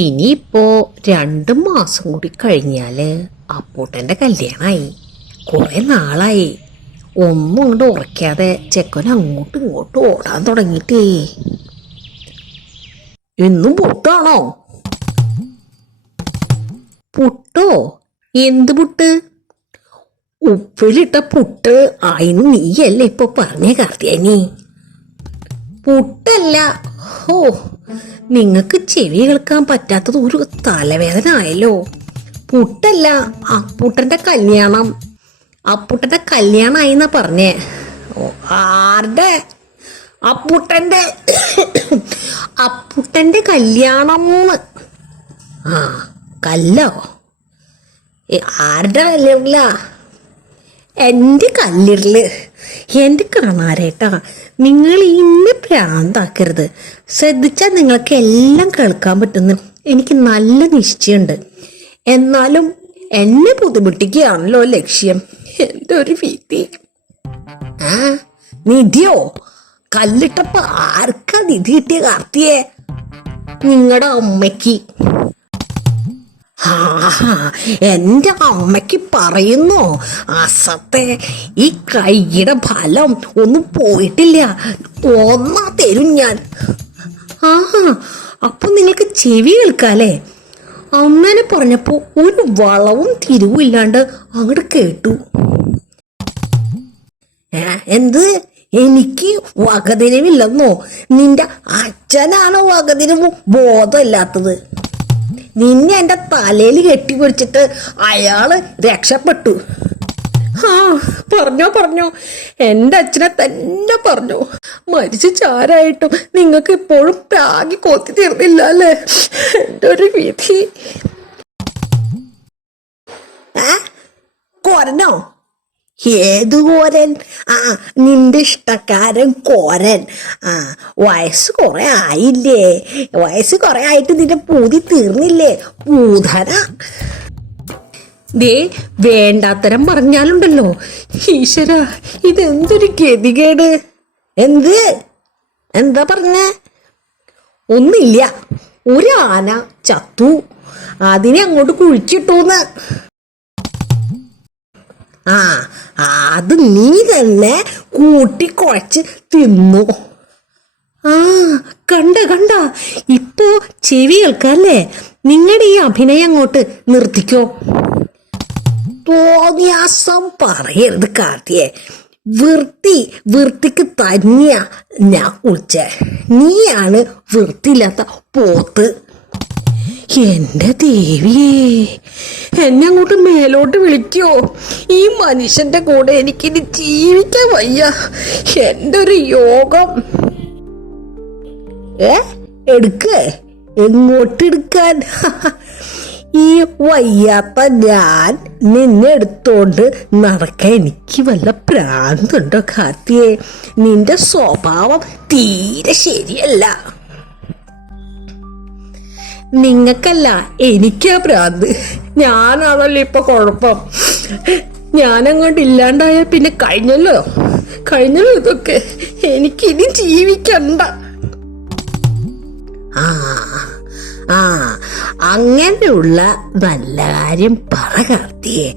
ഇനിയിപ്പോ 2 മാസം കൂടി കഴിഞ്ഞാല് അപ്പൂട്ടന്റെ കല്യാണമായി. കുറെ നാളായി ഒന്നും കൊണ്ട് ഉറക്കാതെ ചെക്കൻ അങ്ങോട്ടും ഇങ്ങോട്ടും ഓടാൻ തുടങ്ങിയിട്ടേ. എന്നും പുട്ടാണോ? പുട്ടോ? എന്ത് പുട്ട്? ഉപ്പിലിട്ട പുട്ട് ആയിന്ന് നീയല്ലേ ഇപ്പൊ പറഞ്ഞേ കാർത്തിയാനി. പുട്ടല്ല. ഓ, നിങ്ങക്ക് ചെവി കേൾക്കാൻ പറ്റാത്തത് ഒരു തലവേദന ആയല്ലോ. പുട്ടല്ല, അപ്പൂട്ടന്റെ കല്യാണം. അപ്പൂട്ടന്റെ കല്യാണായിന്നാ പറഞ്ഞേ. ഓ, ആരുടെ? അപ്പൂട്ടന്റെ. അപ്പൂട്ടന്റെ കല്യാണം. ആ, കല്ലോ? ആരുടെ കല്യാണില്ല? എൻ്റെ കല്ലിടല്. എൻ്റെ കാണാരേട്ടാ, നിങ്ങൾ ഇന്നെ പ്രാന്താക്കരുത്. ശ്രദ്ധിച്ചാൽ നിങ്ങൾക്ക് എല്ലാം കേൾക്കാൻ പറ്റുന്നു എനിക്ക് നല്ല നിശ്ചയമുണ്ട്. എന്നാലും എന്നെ ബുദ്ധിമുട്ടിക്കുകയാണല്ലോ ലക്ഷ്യം. എൻ്റെ ഒരു ഭീതി. ആ, നിധിയോ? കല്ലിട്ടപ്പോ ആർക്കാ നിധി കിട്ടിയ കാർത്തിയെ? നിങ്ങളുടെ അമ്മയ്ക്ക്. എന്റെ അമ്മയ്ക്ക് പറയുന്നു അസത്തെ ഈ കൈയുടെ ഫലം ഒന്നും പോയിട്ടില്ല, ഒന്നാ തരും ഞാൻ. അപ്പൊ നിങ്ങൾക്ക് ചെവി കേൾക്കാല്ലേ? അമ്മേനെ പറഞ്ഞപ്പോ ഒരു വളവും തിരിവും ഇല്ലാണ്ട് അങ്ങോട്ട് കേട്ടു. എന്ത്? എനിക്ക് വകതിരിവില്ലെന്നോ? നിന്റെ അച്ഛനാണോ വകതിരിവ് ബോധമില്ലാത്തത്? നിന്നെ എൻ്റെ തലയിൽ കെട്ടിപ്പിടിച്ചിട്ട് അയാള് രക്ഷപ്പെട്ടു. പറഞ്ഞോ. എൻ്റെ അച്ഛനെ തന്നെ പറഞ്ഞു. മരിച്ചു ചാരായിട്ടും നിങ്ങൾക്ക് ഇപ്പോഴും പ്രാഗി കൊത്തി തീർന്നില്ല അല്ലേ? എൻ്റെ ഒരു വിധി. കൊരനോ? ഏതു കോരൻ? നിന്റെ ഇഷ്ടക്കാരൻ കോരൻ. വയസ്സ് കുറെ ആയില്ലേ? വയസ്സ് കുറെ ആയിട്ട് നിന്റെ പൂതി തീർന്നില്ലേ പൂതന? ദേ, വേണ്ടാത്തരം പറഞ്ഞാലുണ്ടല്ലോ. ഈശ്വര, ഇതെന്തൊരു ഗതികേട്. എന്താ പറഞ്ഞ? ഒന്നില്ല, ഒരു ആന ചത്തു, അതിനെ അങ്ങോട്ട് കുഴിച്ചിട്ടൂന്ന്. അത് നീ തന്നെ കൂട്ടിക്കുഴച്ച് തിന്നു. കണ്ട ഇപ്പോ ചെവി കേൾക്കല്ലേ? നിങ്ങളുടെ ഈ അഭിനയം അങ്ങോട്ട് നിർത്തിക്കോ. തോന്നിയാസം പറയരുത് കാർത്തിയെ. വൃത്തിക്ക് തന്നെയാ ഞാൻ കുളിച്ചേ. നീയാണ് വൃത്തിയില്ലാത്ത പോത്ത്. എന്റെ ദേവിയേ, എന്നെ അങ്ങോട്ട് മേലോട്ട് വിളിക്കോ? ഈ മനുഷ്യന്റെ കൂടെ എനിക്കിനി ജീവിക്കാൻ വയ്യ. എന്റെ ഒരു യോഗം. എങ്ങോട്ടെടുക്കാൻ? ഈ വയ്യാത്ത ഞാൻ നിന്നെ എടുത്തോണ്ട് നടക്കാൻ എനിക്ക് വല്ല പ്രാന്തുണ്ടോ കാർത്തിയെ? നിന്റെ സ്വഭാവം തീരെ ശരിയല്ല. നിങ്ങൾക്കല്ല, എനിക്കാ ഭ്രാന്ത്. ഞാനാണല്ലോ ഇപ്പൊ കുഴപ്പം. ഞാനങ്ങോട്ട് ഇല്ലാണ്ടായ പിന്നെ കഴിഞ്ഞല്ലോ ഇതൊക്കെ. എനിക്കിനി ജീവിക്കണ്ട. അങ്ങനെയുള്ള നല്ല കാര്യം പറ കാർത്തിയെ.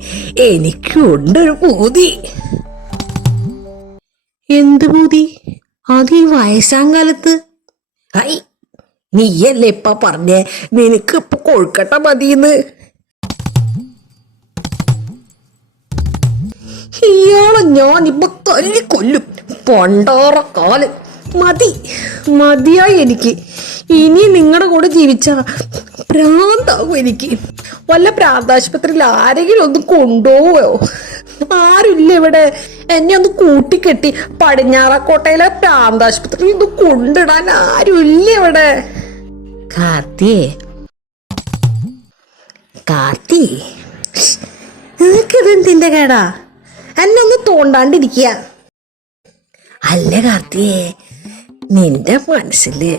എനിക്കുണ്ടൊരു പൂതി. എന്ത് പൂതി? അത് ഈ വയസ്സാം കാലത്ത്? നീയല്ലേ ഇപ്പൊ പറഞ്ഞേ നിനക്ക് ഇപ്പൊ കൊഴുക്കട്ട മതിന്ന്? ഇയാളെ ഞാനിപ്പോ തല്ലിക്കൊല്ലും. പണ്ടാറക്കാലം മതിയായി എനിക്ക്. ഇനി നിങ്ങളുടെ കൂടെ ജീവിച്ച ഭ്രാന്താവും എനിക്ക്. വല്ല ഭ്രാന്താശുപത്രിയിൽ ആരെങ്കിലും ഒന്ന് കൊണ്ടുപോവോ? ആരുമില്ല ഇവിടെ. എന്നെ ഒന്ന് കൂട്ടിക്കെട്ടി പടിഞ്ഞാറക്കോട്ടയിലെ ഭ്രാന്താശുപത്രിയിൽ ഒന്ന് കൊണ്ടിടാൻ ആരുമില്ല ഇവിടെ. കാർത്തി, നിനക്കിതെന്തിന്റെ കേടാ? എന്നെ ഒന്ന് തോണ്ടാണ്ടിരിക്കുക. അല്ല കാർത്തിയെ, നിന്റെ മനസ്സില്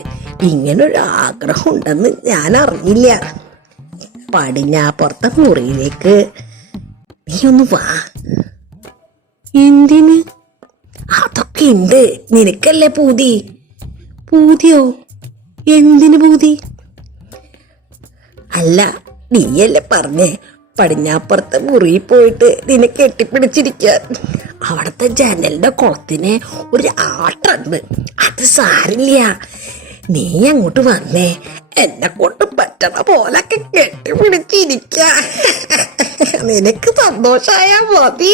ഇങ്ങനൊരു ആഗ്രഹം ഉണ്ടെന്ന് ഞാൻ അറിഞ്ഞില്ല. പടിഞ്ഞാപ്പുറത്തെ മുറിയിലേക്ക് നീ ഒന്ന് വാ. എന്തിന്? അതൊക്കെ ഉണ്ട്. നിനക്കല്ലേ പൂതി? പൂതിയോ? എന്തിന് പൂതി? അല്ല, നീയല്ലേ പറഞ്ഞേ പടിഞ്ഞാപ്പുറത്തെ മുറിയിൽ പോയിട്ട് നിന്നെ കെട്ടിപ്പിടിച്ചിരിക്കാൻ. അവിടത്തെ ജനലിന്റെ കുളത്തിന് ഒരു ആട്ടുണ്ട്. അത് സാരില്ല, നീ അങ്ങോട്ട് വന്നേ, എന്നെ കൊണ്ട് പറ്റണ പോലൊക്കെ കെട്ടിപ്പിടിച്ചിരിക്ക. നിനക്ക് സന്തോഷായാ മതി.